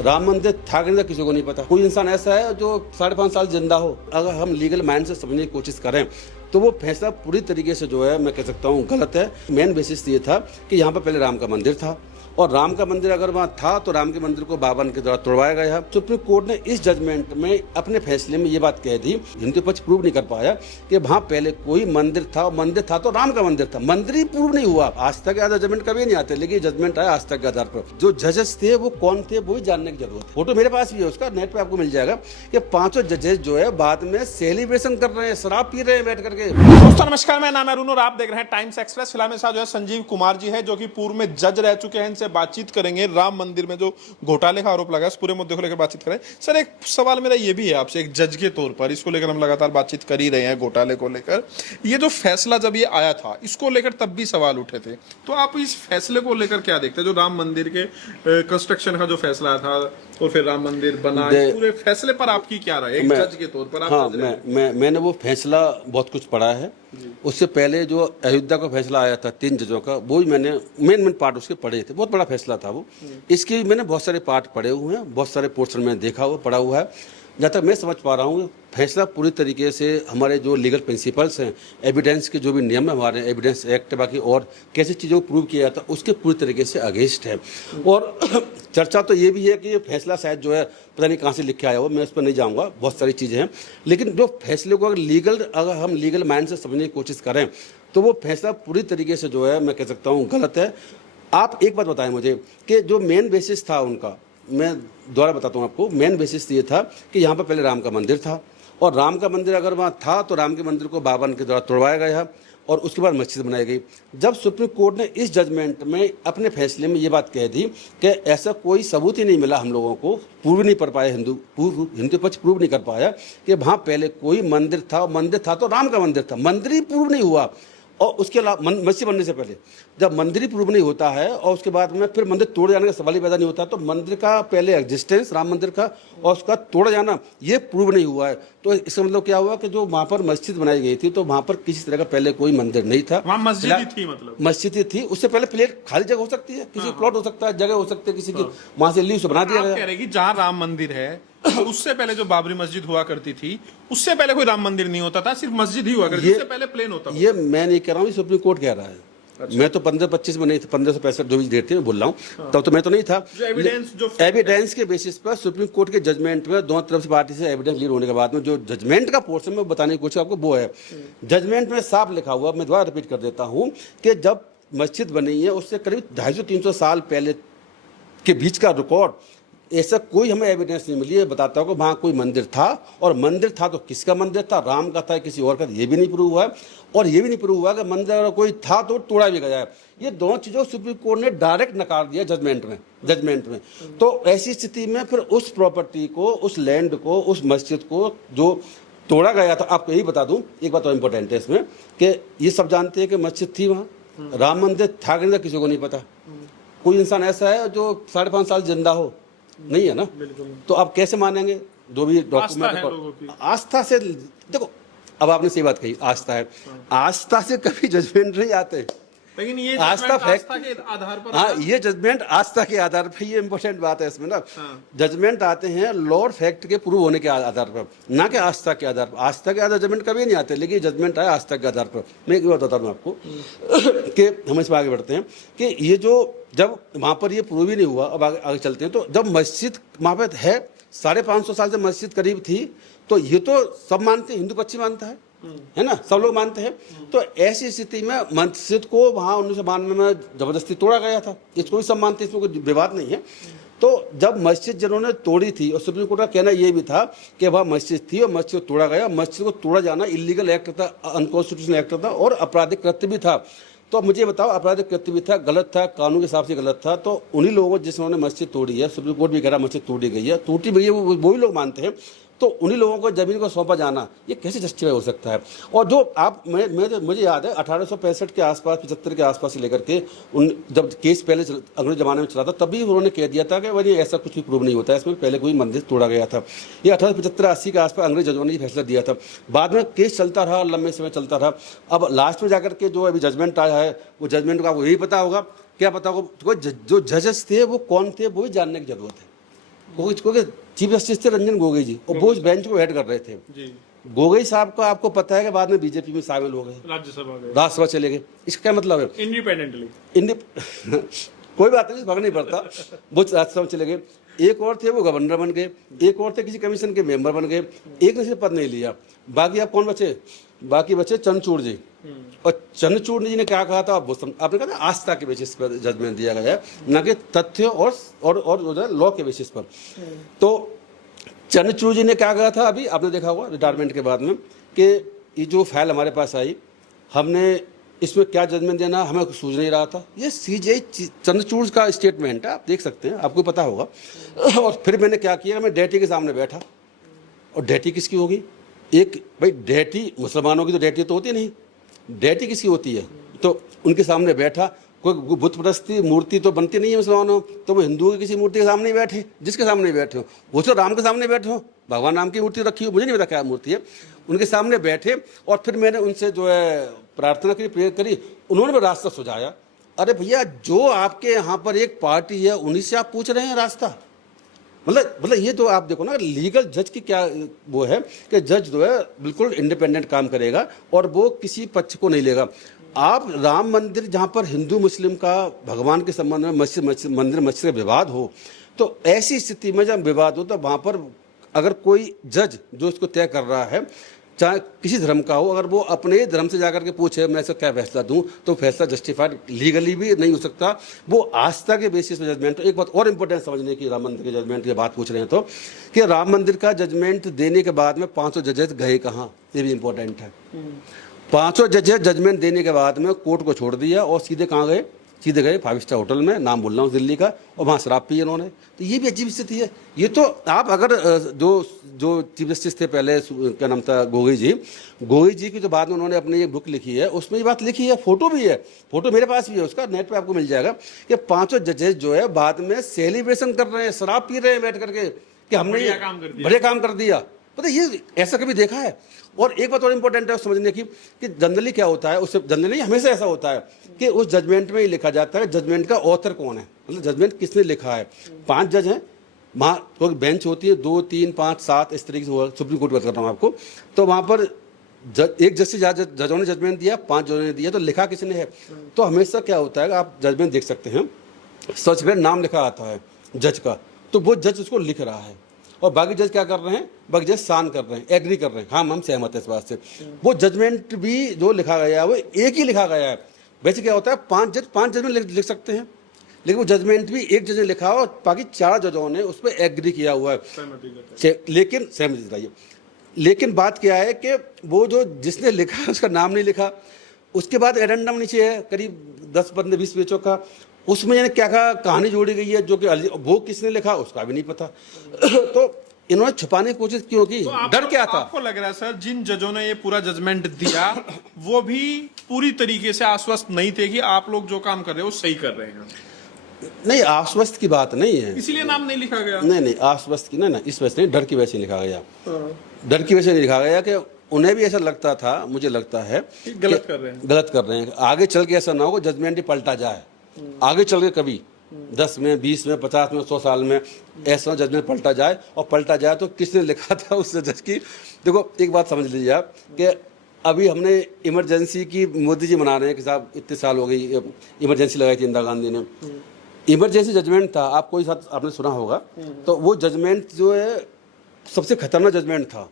राम मंदिर था कि नहीं था किसी को नहीं पता। कोई इंसान ऐसा है जो 5.5 साल जिंदा हो, अगर हम लीगल माइंड से समझने की कोशिश करें तो वो फैसला पूरी तरीके से जो है मैं कह सकता हूँ गलत है। मेन बेसिस ये था कि यहाँ पर पहले राम का मंदिर था और राम का मंदिर अगर वहाँ था तो राम के मंदिर को बावन के द्वारा तोड़वाया गया। सुप्रीम कोर्ट ने इस जजमेंट में अपने फैसले में ये बात कह दी, हिंदू पक्ष प्रूव नहीं कर पाया कि वहाँ पहले कोई मंदिर था और मंदिर था तो राम का मंदिर था, मंदिर ही प्रूव नहीं हुआ। आस्था के आधार जजमेंट कभी नहीं आते, लेकिन जजमेंट आया आस्था के आधार पर। जो जजेस थे वो कौन थे वो ही जानने की जरूरत है। फोटो मेरे पास भी है उसका, नेट पे आपको मिल जाएगा कि 5 जजेस जो है बाद में सेलिब्रेशन कर रहे हैं, शराब पी रहे हैं बैठ करके। दोस्तों नमस्कार, मैं नाम है अरुण और आप देख रहे हैं टाइम्स एक्सप्रेस। फिलहाल मेरे साथ जो है संजीव कुमार जी है जो कि पूर्व में जज रह चुके हैं। इनसे बातचीत करेंगे राम मंदिर में जो घोटाले का आरोप लगा है उस पूरे मुद्दे को लेकर बातचीत करें। सर एक सवाल मेरा ये भी है आपसे, एक जज के तौर पर इसको लेकर हम लगातार बातचीत कर ही रहे हैं घोटाले को लेकर। ये जो फैसला जब ये आया था इसको लेकर तब भी सवाल उठे थे, तो आप इस फैसले को लेकर क्या देखते हैं? जो राम मंदिर के कंस्ट्रक्शन का जो फैसला था और फिर राम मंदिर बना, इस पूरे फैसले पर आपकी क्या राय एक जज के तौर पर? हाँ, मैंने वो फैसला बहुत कुछ पढ़ा है। उससे पहले जो अयोध्या का फैसला आया था 3 जजों का, वो भी मैंने मेन पार्ट उसके पढ़े थे। बहुत बड़ा फैसला था वो। इसके मैंने बहुत सारे पार्ट पढ़े हुए हैं, बहुत सारे पोर्शन में देखा हुआ पढ़ा हुआ है। जहाँ तक मैं समझ पा रहा हूँ फैसला पूरी तरीके से हमारे जो लीगल प्रिंसिपल्स हैं, एविडेंस के जो भी नियम है हमारे एविडेंस एक्ट, बाकी और कैसी चीज़ों को प्रूव किया जाता है उसके पूरी तरीके से अगेंस्ट है। और चर्चा तो ये भी है कि ये फैसला शायद जो है पता नहीं कहाँ से लिख के आया हो, मैं उस पर नहीं जाऊँगा, बहुत सारी चीज़ें हैं। लेकिन जो फैसले को अगर हम लीगल माइंड से समझने की कोशिश करें तो वो फैसला पूरी तरीके से जो है मैं कह सकता हूँ गलत है। आप एक बात बताएं मुझे कि जो मेन बेसिस था उनका, मैं दोबारा बताता हूँ आपको, मेन बेसिस ये था कि यहाँ पर पहले राम का मंदिर था और राम का मंदिर अगर वहाँ था तो राम के मंदिर को बावन के द्वारा तोड़वाया गया और उसके बाद मस्जिद बनाई गई। जब सुप्रीम कोर्ट ने इस जजमेंट में अपने फैसले में ये बात कह दी कि ऐसा कोई सबूत ही नहीं मिला, हम लोगों को प्रूव नहीं कर पाया, हिंदू पक्ष प्रूव नहीं कर पाया कि वहाँ पहले कोई मंदिर था, मंदिर था तो राम का मंदिर था, मंदिर ही प्रूव नहीं हुआ। और उसके अलावा मस्जिद बनने से पहले जब मंदिर ही प्रूव नहीं होता है और उसके बाद में फिर मंदिर तोड़ जाने का सवाल ही पैदा नहीं होता, तो मंदिर का पहले एग्जिस्टेंस राम मंदिर का और उसका तोड़ जाना ये प्रूव नहीं हुआ है। तो इसका मतलब क्या हुआ कि जो वहाँ पर मस्जिद बनाई गई थी तो वहाँ पर किसी तरह का पहले कोई मंदिर नहीं था, वहाँ मस्जिद ही थी, मतलब मस्जिद ही थी। उससे पहले प्लेट खाली जगह हो सकती है, किसी प्लॉट हो सकता है, जगह हो सकती है किसी की, वहाँ से लीव से बना दिया गया। जहाँ राम मंदिर है उससे पहले जो बाबरी मस्जिद हुआ करती थी उससे पहले कोई राम मंदिर नहीं होता था, सिर्फ मस्जिद ही हुआ करती थी, उससे पहले प्लेन होता था। ये मैं नहीं कह रहा हूँ, सुप्रीम कोर्ट कह रहा है। अच्छा। मैं तो 15-25 में नहीं था, 1565 जो भी डेट थी मैं बोल रहा हूँ, तब तो मैं तो नहीं था। एविडेंस के बेसिस पर सुप्रीम कोर्ट के जजमेंट में दोनों तरफ से पार्टी से एविडेंस लीड होने के बाद में जो जजमेंट का पोर्शन में बताने की कोशिश आपको वो है। जजमेंट में साफ लिखा हुआ, मैं दोबारा रिपीट कर देता हूँ कि जब मस्जिद बनी है उससे करीब 250-300 साल पहले के बीच का रिकॉर्ड, ऐसा कोई हमें एविडेंस नहीं मिली है बताता हो कि वहाँ कोई मंदिर था, और मंदिर था तो किसका मंदिर था, राम का था किसी और का, ये भी नहीं प्रूव हुआ है। और ये भी नहीं प्रूव हुआ कि मंदिर अगर कोई था तो तोड़ा भी गया है। ये दोनों चीज़ों सुप्रीम कोर्ट ने डायरेक्ट नकार दिया जजमेंट में। तो ऐसी स्थिति में फिर उस प्रॉपर्टी को, उस लैंड को, उस मस्जिद को जो तोड़ा गया था, आपको यही बता दूँ एक बात और इम्पोर्टेंट है इसमें कि ये सब जानते हैं कि मस्जिद थी वहाँ, राम मंदिर था कि नहीं था किसी को नहीं पता। कोई इंसान ऐसा है जो 5.5 साल जिंदा हो, नहीं है ना, तो आप कैसे मानेंगे? जो भी डॉक्यूमेंट आस्था से, देखो अब आपने सही बात कही, आस्था है, आस्था से कभी जजमेंट नहीं आते, लेकिन ये आस्था के आधार पर, हाँ ये जजमेंट आस्था के आधार पर, ये इंपॉर्टेंट बात है इसमें ना। जजमेंट आते हैं लॉ फैक्ट के प्रूव होने के आधार पर, ना कि आस्था के आधार पर। आस्था के आधार जजमेंट कभी नहीं आते, लेकिन जजमेंट आया आस्था के आधार पर। मैं एक बात बता दूँ आपको कि हम इसमें आगे बढ़ते हैं कि ये जो जब वहाँ पर ये प्रूव ही नहीं हुआ, अब आगे चलते हैं। तो जब मस्जिद वहाँ पर है 550 साल से मस्जिद करीब थी, तो ये तो सब मानते हैं, हिंदू पक्षी मानता है ना, सब लोग मानते हैं। तो ऐसी स्थिति में मस्जिद को वहाँ 1992 में जबरदस्ती तोड़ा गया था, इसको भी सब मानते हैं, इसमें कोई विवाद नहीं है। तो जब मस्जिद जिन्होंने तोड़ी थी, और सुप्रीम कोर्ट का कहना ये भी था कि वह मस्जिद थी और मस्जिद को तोड़ा गया, मस्जिद को तोड़ा जाना इलीगल एक्ट था, अनकॉन्स्टिट्यूशनल एक्ट था और आपराधिक कृत्य भी था। तो अब मुझे बताओ, आपराधिक कृत्य भी था, गलत था, कानून के हिसाब से गलत था। तो उन्हीं लोगों जिन्होंने मस्जिद तोड़ी है, सुप्रीम कोर्ट भी कह रहा मस्जिद तोड़ी गई है, टूटी गई है, वही लोग मानते हैं। तो उन्हीं लोगों को ज़मीन को सौंपा जाना ये कैसे जस्टिफाई हो सकता है? और जो आप मुझे याद है 1865 के आसपास, 75 के आसपास से लेकर के जब केस पहले अंग्रेज ज़माने में चला था, तभी उन्होंने कह दिया था कि भाई ऐसा कुछ भी प्रूव नहीं होता है, इसमें पहले कोई मंदिर तोड़ा गया था। ये 1875-80 के आसपास अंग्रेज जजों ने फैसला दिया था। बाद में केस चलता रहा, लंबे समय चलता रहा। अब लास्ट में जाकर के जो अभी जजमेंट आया है, वो जजमेंट को आपको यही पता होगा, क्या पता होगा, जो जजेस थे वो कौन थे वो ही जानने की जरूरत है। क्योंकि चीफ जस्टिस थे रंजन गोगोई जी और वो उस बेंच को हेड कर रहे थे। जी गोगोई साहब का आपको पता है कि बाद में बीजेपी में शामिल हो गए, राज्यसभा चले गए। इसका क्या मतलब है? इंडिपेंडेंटली कोई बात नहीं, फर्क नहीं पड़ता, वो राज्यसभा चले गए। एक और थे वो गवर्नर बन गए, एक और थे किसी कमीशन के मेंबर बन गए, एक ने सिर्फ पद नहीं लिया। बाकी आप कौन बचे? बाकी बचे चंद्रचूड़ जी। और चंद्रचूड़ जी ने क्या कहा था आपने कहा था आस्था के बेसिस पर जजमेंट दिया गया है, न कि तथ्य और लॉ के बेसिस पर। तो चंद्रचूड़ जी ने क्या कहा था, अभी आपने देखा होगा रिटायरमेंट के बाद में, कि ये जो फाइल हमारे पास आई, हमने इसमें क्या जजमेंट देना हमें कुछ सूझ नहीं रहा था। ये सीजीआई चंद्रचूड़ का स्टेटमेंट है, आप देख सकते हैं, आपको पता होगा। और फिर मैंने क्या किया, मैं डेटी के सामने बैठा, और डेटी किसकी होगी? एक भाई डेटी मुसलमानों की तो डेटी तो होती नहीं, डेटी किसकी होती है? तो उनके सामने बैठा, कोई बुत परस्ती मूर्ति तो बनती नहीं है मुसलमानों, तो वो हिंदुओं की किसी मूर्ति के सामने ही बैठे, जिसके सामने ही बैठे हो, वो तो राम के सामने बैठे हो, भगवान राम की मूर्ति रखी हो, मुझे नहीं पता क्या मूर्ति है, उनके सामने बैठे। और फिर मैंने उनसे जो है प्रार्थना करी, प्रेयर करी, उन्होंने भी रास्ता सुझाया। अरे भैया, जो आपके यहाँ पर एक पार्टी है उन्हीं से आप पूछ रहे हैं रास्ता? मतलब ये तो आप देखो ना, लीगल जज की क्या वो है कि जज जो है बिल्कुल इंडिपेंडेंट काम करेगा और वो किसी पक्ष को नहीं लेगा। आप राम मंदिर जहाँ पर हिंदू मुस्लिम का भगवान के संबंध में मंदिर मस्जिद विवाद हो, तो ऐसी स्थिति में जब विवाद हो तो वहाँ पर अगर कोई जज जो इसको तय कर रहा है, चाहे किसी धर्म का हो, अगर वो अपने ही धर्म से जाकर के पूछे मैं ऐसा क्या फैसला दूं, तो फैसला जस्टिफाइड लीगली भी नहीं हो सकता, वो आस्था के बेसिस पे जजमेंट। एक बात और इम्पोर्टेंट समझने की, राम मंदिर के जजमेंट की बात पूछ रहे हैं तो, कि राम मंदिर का जजमेंट देने के बाद में 500 जजेस गए कहाँ, ये भी इम्पोर्टेंट है। 500 जजेस जजमेंट देने के बाद में कोर्ट को छोड़ दिया और सीधे कहाँ गए? सीधे गए 5 स्टार होटल में, नाम बोल रहा हूँ दिल्ली का, और वहाँ शराब पी इन्होंने। तो ये भी अजीब स्थिति है। ये तो आप अगर जो चीफ जस्टिस थे पहले, क्या नाम था, गोगोई जी की जो बाद में उन्होंने अपनी एक बुक लिखी है, उसमें ये बात लिखी है, फोटो भी है, फोटो मेरे पास भी है उसका, नेट पे आपको मिल जाएगा, कि 500 जजेस जो है बाद में सेलिब्रेशन कर रहे हैं, शराब पी रहे हैं बैठ करके, कि हमने बढ़िया काम कर दिया। पता ये ऐसा कभी देखा है? और एक बात और इम्पोर्टेंट है समझने की, कि जनरली क्या होता है, उससे जनरली नहीं, हमेशा ऐसा होता है कि उस जजमेंट में ही लिखा जाता है जजमेंट का ऑथर कौन है, मतलब जजमेंट किसने लिखा है। 5 जज हैं वहाँ, तो बेंच होती है 2, 3, 5, 7 इस तरीके से हुआ, सुप्रीम कोर्ट बात कर रहा हूँ आपको। तो वहाँ पर एक जज से जजों ने जजमेंट दिया, 5 जजों ने दिया, तो लिखा किसने है? तो हमेशा क्या होता है, आप जजमेंट देख सकते हैं, सर्च में नाम लिखा आता है जज का, तो वो जज उसको लिख रहा है, और बाकी जज क्या कर रहे हैं? बाकी जज साइन कर रहे हैं, एग्री कर रहे हैं, हाँ हम सहमत है इस बात से। वो जजमेंट भी जो लिखा गया है वो एक ही लिखा गया है। वैसे क्या होता है, 5 जज में लिख सकते हैं, लेकिन वो जजमेंट भी एक जज ने लिखा और बाकी 4 जजों ने उस पर एग्री किया हुआ है, लेकिन सहमति जताइए। लेकिन बात क्या है कि वो जो जिसने लिखा उसका नाम नहीं लिखा। उसके बाद एडेंडम नीचे है करीब 10-15-20 पेजों का, उसमें यानी क्या कहानी जोड़ी गई है, जो कि वो किसने लिखा उसका भी नहीं पता। तो इन्होंने छुपाने की कोशिश क्यों की? तो डर क्या था? आपको लग रहा है सर, जिन जजों ने ये पूरा जजमेंट दिया वो भी पूरी तरीके से आश्वस्त नहीं थे कि आप लोग जो काम कर रहे हो वो सही कर रहे हैं? नहीं, आश्वस्त की बात नहीं है, इसीलिए नाम नहीं लिखा गया। नहीं आश्वस्त की नहीं, इस वजह से नहीं, डर की वजह से लिखा गया। डर की वजह से नहीं लिखा गया कि उन्हें भी ऐसा लगता था, मुझे लगता है गलत कर रहे हैं, आगे चल के ऐसा ना हो जजमेंट ही पलटा जाए, आगे चल के कभी 10 में 20 में 50 में 100 साल में ऐसा जजमेंट पलटा जाए, और पलटा जाए तो किसने लिखा था उस जज की। देखो एक बात समझ लीजिए आप, कि अभी हमने इमरजेंसी की मोदी जी मना रहे हैं कि साहब इतने साल हो गई इमरजेंसी लगाई थी इंदिरा गांधी ने, इमरजेंसी जजमेंट था, आपको ही साथ आपने सुना होगा। तो वो जजमेंट जो है सबसे खतरनाक जजमेंट था,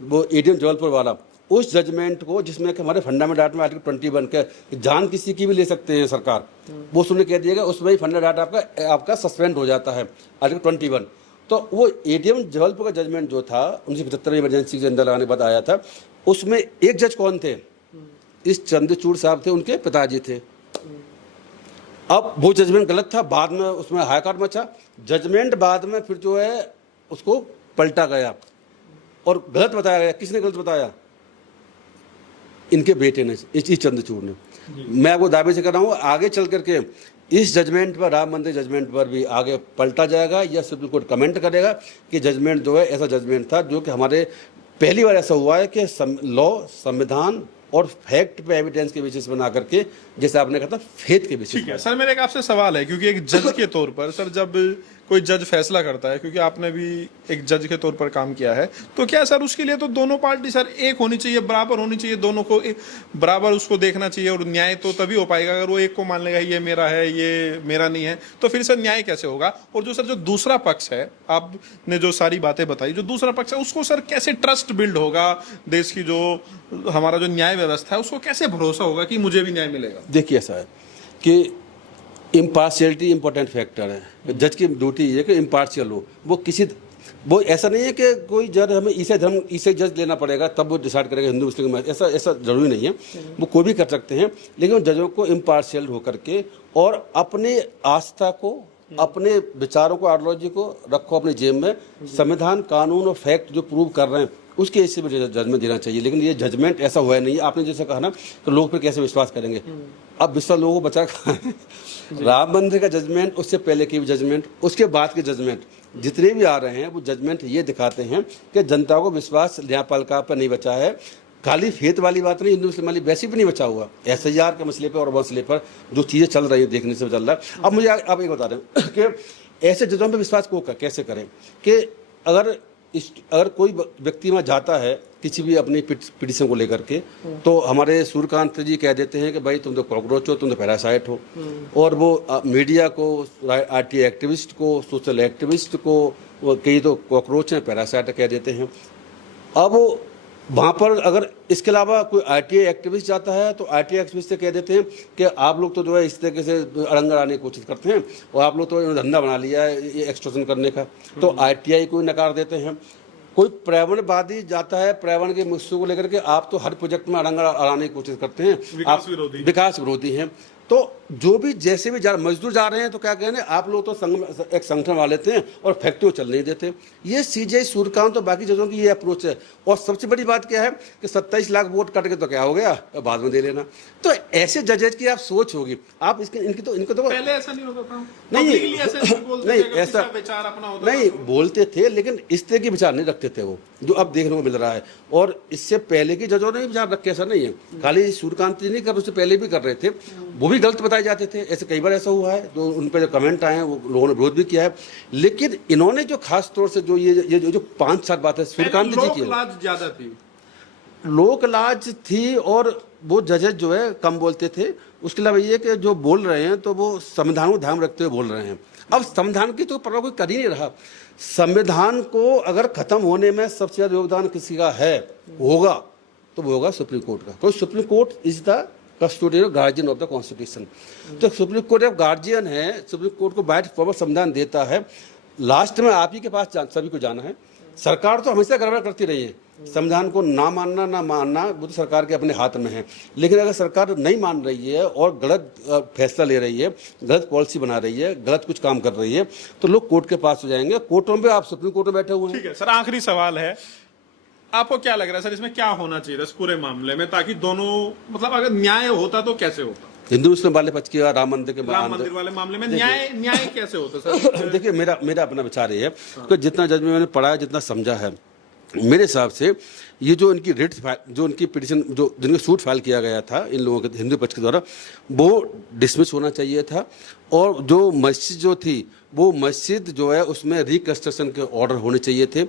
वो एडीएम जबलपुर वाला। उस जजमेंट को, जिसमें कि हमारे फंडामेंटल राइट में आर्टिकल 21 के जान किसी की भी ले सकते हैं सरकार, वो सुनने कह दिया गया, उसमें ही फंडामेंटल राइट आपका सस्पेंड हो जाता है, आर्टिकल 21। तो वो एडीएम जबलपुर का जजमेंट जो था 1975 में इमरजेंसी के अंदर लगाने के बाद आया था, उसमें एक जज कौन थे? इस चंद्रचूड़ साहब थे, उनके पिताजी थे। अब वो जजमेंट गलत था, बाद में उसमें हाईकोर्ट मचा, जजमेंट बाद में फिर जो है उसको पलटा गया और गलत बताया गया। किसने गलत बताया? इनके बेटे ने, इस चंद्रचूड़ ने। मैं आपको दावे से कर रहा हूँ, आगे चल करके इस जजमेंट पर, राम मंदिर जजमेंट पर भी आगे पलटा जाएगा, या सुप्रीम कोर्ट कमेंट करेगा कि जजमेंट जो है ऐसा जजमेंट था जो कि हमारे पहली बार ऐसा हुआ है कि लॉ, संविधान और फैक्ट पे एविडेंस के बेसिस बना करके, जैसे आपने कहा था फेथ के बेसिस। ठीक है सर, मेरे एक आपसे सवाल है, क्योंकि एक जज के तौर पर सर, जब कोई जज फैसला करता है, क्योंकि आपने भी एक जज के तौर पर काम किया है, तो क्या सर उसके लिए तो दोनों पार्टी सर एक होनी चाहिए, बराबर होनी चाहिए, दोनों को बराबर उसको देखना चाहिए, और न्याय तो तभी हो पाएगा अगर वो एक को मान लेगा ये मेरा है ये मेरा नहीं है, तो फिर सर न्याय कैसे होगा। और जो सर जो दूसरा पक्ष है, आपने जो सारी बातें बताई, जो दूसरा पक्ष है उसको सर कैसे ट्रस्ट बिल्ड होगा, देश की जो हमारा जो न्याय व्यवस्था है उसको कैसे भरोसा होगा कि मुझे भी न्याय मिलेगा। देखिए ऐसा है कि इम्पार्शियलिटी इंपॉर्टेंट फैक्टर है। जज की ड्यूटी ये है कि इम्पार्शियल हो, वो ऐसा नहीं है कि कोई जज हमें इसे जज लेना पड़ेगा तब वो डिसाइड करेगा हिंदू मुस्लिम, ऐसा जरूरी नहीं है, वो कोई भी कर सकते हैं, लेकिन जजों को इम्पार्शियल होकर के और अपने आस्था को, अपने विचारों को, आइडियोलॉजी को रखो अपने जेब में, संविधान कानून और फैक्ट जो प्रूव कर रहे हैं उसके हिस्से में जजमेंट देना चाहिए। लेकिन ये जजमेंट ऐसा हुआ नहीं है, आपने जैसे कहा ना तो लोग फिर कैसे विश्वास करेंगे। अब विश्वास लोगों को बचा राम मंदिर का जजमेंट, उससे पहले की जजमेंट, उसके बाद के जजमेंट जितने भी आ रहे हैं वो जजमेंट ये दिखाते हैं कि जनता को विश्वास न्यायपालिका पर नहीं बचा है। खाली फेत वाली बात नहीं, हिंदू मुस्लिम वाली वैसे भी नहीं बचा हुआ, SIR के मसले पर और मसले पर जो चीज़ें चल रही है देखने से चल रहा है। अब मुझे आप एक बता रहे हैं कि ऐसे जजों पर विश्वास को कैसे करें कि अगर कोई व्यक्ति वहाँ जाता है किसी भी अपनी पिटीशन को लेकर के, तो हमारे सूर्यकांत जी कह देते हैं कि भाई तुम तो कॉकरोच हो, तुम तो पैरासाइट हो, और वो मीडिया को, RTI एक्टिविस्ट को, सोशल एक्टिविस्ट को कई तो कॉकरोच हैं, पैरासाइट कह देते हैं। अब वहाँ पर अगर इसके अलावा कोई RTI एक्टिविस्ट जाता है तो RTI एक्टिविस्ट से कह देते हैं कि आप लोग तो जो है इस तरीके से अड़ंगा लाने की कोशिश करते हैं और आप लोग तो धंधा बना लिया है ये एक्सटॉर्शन करने का, तो RTI को नकार देते हैं। कोई पर्यावरणवादी जाता है, पर्यावरण के मुद्दों को लेकर के आप तो हर प्रोजेक्ट में अड़ंगा लाने की कोशिश करते हैं, आप विकास विरोधी हैं। तो जो भी जैसे भी मजदूर जा रहे हैं तो क्या कहने, आप लोग तो एक संगठन वाले थे और फैक्ट्री को चल नहीं देते। ये CJ सूर्यकांत और बाकी जजों की ये अप्रोच है। और सबसे बड़ी बात क्या है कि 27 लाख वोट कट के तो क्या हो गया, बाद में दे लेना। तो ऐसे जजेज की आप सोच होगी, आप इनको तो पहले ऐसा नहीं होता था, नहीं ऐसा नहीं बोलते थे, लेकिन इस तरह के विचार नहीं रखते थे वो जो अब देखने को मिल रहा है। और इससे पहले की जजों ने भी विचार रखे, ऐसा नहीं है खाली सूर्यकांत जी नहीं कर, उससे पहले भी कर रहे थे, वो भी गलत बताए जाते थे। ऐसे कई बार ऐसा हुआ है, तो उन पर जो कमेंट आए हैं वो लोगों ने विरोध भी किया है। लेकिन इन्होंने जो खास तौर से जो ये जो 5-7 बातें सूर्यकांत जी की, ज्यादा थी, लोक लाज थी और वो जजेज जो है कम बोलते थे। उसके अलावा ये कि जो बोल रहे हैं तो वो संविधान को ध्यान रखते हुए बोल रहे हैं। अब संविधान की तो परवाह कोई कर ही नहीं रहा। संविधान को अगर खत्म होने में सबसे ज्यादा योगदान किसी का होगा तो वो होगा सुप्रीम कोर्ट का। तो supreme court is the custodian guardian of the constitution. तो सुप्रीम कोर्ट ऑफ गार्जियन है, सुप्रीम कोर्ट को बैठ फॉरवर्ड संविधान देता है। लास्ट में आप ही के पास सभी को जाना है। सरकार तो हमेशा गड़बड़ करती रही है, संविधान को ना मानना वो तो सरकार के अपने हाथ में है। लेकिन अगर सरकार नहीं मान रही है और गलत फैसला ले रही है, गलत पॉलिसी बना रही है, गलत कुछ काम कर रही है, तो लोग कोर्ट के पास हो जाएंगे। कोर्टों में आप सुप्रीम कोर्ट में बैठे हुए हैं। ठीक है सर, आखिरी सवाल है, आपको क्या लग रहा है सर इसमें क्या होना चाहिए इस पूरे मामले में, ताकि दोनों मतलब अगर न्याय होता तो कैसे होता? हिंदू मुस्लिम वाले पक्ष की, राम मंदिर वाले मामले में न्याय कैसे होता सर? देखिए मेरा अपना विचार ये है कि जितना जज में मैंने पढ़ा है, जितना समझा है, मेरे हिसाब से ये जो इनकी रिट जो इनकी पिटीशन जो जिनका सूट फाइल किया गया था इन लोगों के हिंदू पक्ष के द्वारा, वो डिसमिस होना चाहिए था। और जो मस्जिद जो थी वो मस्जिद जो है उसमें रिकंस्ट्रक्शन के ऑर्डर होने चाहिए थे।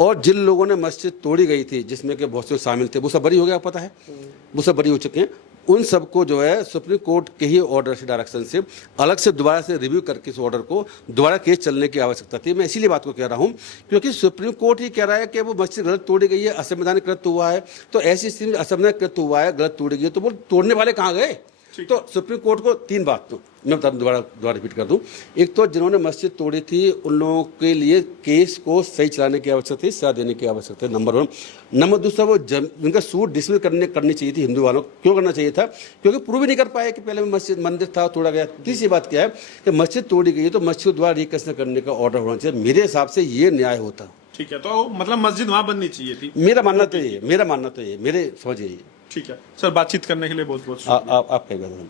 और जिन लोगों ने मस्जिद तोड़ी गई थी जिसमें कि बहुत से शामिल थे, वो सब बरी हो गया, पता है, वो सब बरी हो चुके हैं। उन सबको जो है सुप्रीम कोर्ट के ही ऑर्डर से, डायरेक्शन से अलग से दोबारा से रिव्यू करके इस ऑर्डर को दोबारा केस चलने की आवश्यकता थी। मैं इसीलिए बात को कह रहा हूं क्योंकि सुप्रीम कोर्ट ही कह रहा है कि वो मस्जिद गलत तोड़ी गई है, असंवैधानिक कृत्य हुआ है। तो ऐसी स्थिति में असंवैधानिक कृत्य हुआ है, गलत तोड़ी गई है, तो वो तोड़ने वाले कहाँ गए? तो सुप्रीम कोर्ट को 3 बात, तो मैं बता दोबारा रिपीट कर दूं। एक तो जिन्होंने मस्जिद तोड़ी थी उन लोगों के लिए केस को सही चलाने की आवश्यकता थी, सजा देने की आवश्यकता है, नंबर 1। नंबर 2, वो उनका सूट डिसमिस करनी चाहिए थी हिंदू वालों को। क्यों करना चाहिए था? क्योंकि प्रूव ही नहीं कर पाए कि पहले मंदिर था, तोड़ा गया। तीसरी बात क्या है कि मस्जिद तोड़ी गई है तो मस्जिद द्वारा रिकंस्ट्रक्शन करने का ऑर्डर होना चाहिए। मेरे हिसाब से ये न्याय होता। ठीक है, तो मतलब मस्जिद वहां बननी चाहिए थी, मेरा मानना तो ये, मेरे समझ यही। ठीक है सर, बातचीत करने के लिए बहुत बहुत आप